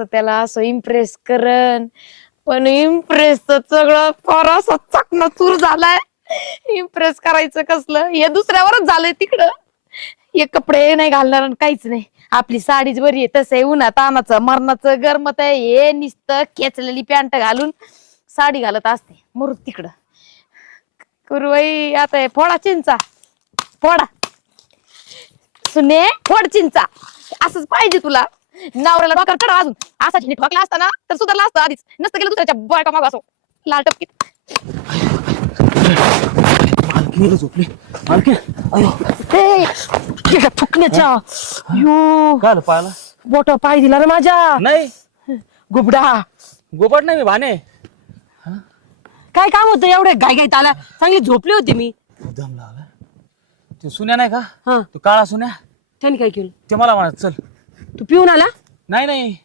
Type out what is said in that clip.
मस्त त्याला असं इम्प्रेस करन, पण इम्प्रेस तर सगळं फार असं चकनाचूर झालाय. इम्प्रेस करायचं कसलं, हे दुसऱ्यावरच झालंय तिकडं. हे कपडे नाही घालणार आणि काहीच नाही, आपली साडीच बरी आहे. तसं आहे उन्हात तानाचं मरणाचं गरमत आहे, हे नुसतं खेचलेली पॅन्ट घालून साडी घालत असते. मरू तिकडं. कुरुबाई आता हे फोडा चिंचा, फोडा सुने, फोड चिंचा. असंच पाहिजे तुला. नवऱ्याला डोक्यावर चढा अजून. असा नीट वाकला असता ना तर सुधारला असतं आधीच. नसतं गेलं दुसऱ्याच्या बायका मागं असो लाल टपकीत. मालकी झोपली मालकी. अयो ते फुकण्याच्या यो काय आलं पायाला? बोट पाय दिला ना माझ्या. नाही गुबडा, गोबट नाही मी भाने. काय काम होतं एवढे घाई घाईत आला? चांगली झोपली होती मी. दम लागला. ते सुन्या नाही का, हा, तो काळा सुन्या, त्याने काय केलं? ते मला म्हणत चल. तू पिऊन आला? नाही नाही